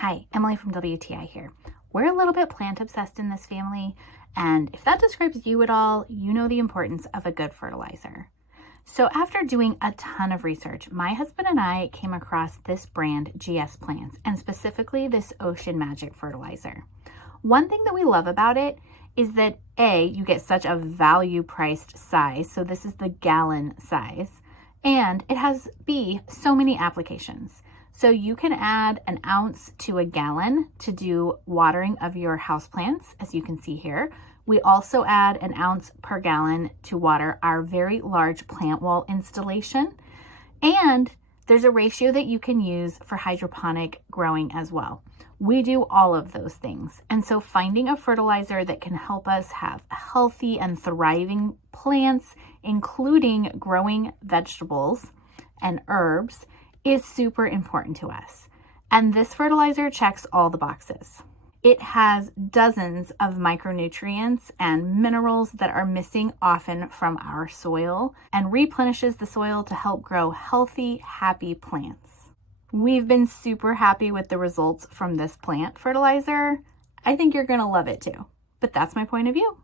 Hi, Emily from WTI here. We're a little bit plant obsessed in this family, and if that describes you at all, you know the importance of a good fertilizer. So after doing a ton of research, my husband and I came across this brand, GS Plants, and specifically this Ocean Magic fertilizer. One thing that we love about it is that A, you get such a value priced size, so this is the gallon size, and it has B, so many applications. So you can add an ounce to a gallon to do watering of your houseplants, as you can see here. We also add an ounce per gallon to water our very large plant wall installation. And there's a ratio that you can use for hydroponic growing as well. We do all of those things. And so finding a fertilizer that can help us have healthy and thriving plants, including growing vegetables and herbs, is super important to us. And this fertilizer checks all the boxes. It has dozens of micronutrients and minerals that are missing often from our soil and replenishes the soil to help grow healthy, happy plants. We've been super happy with the results from this plant fertilizer. I think you're gonna love it too, but that's my point of view.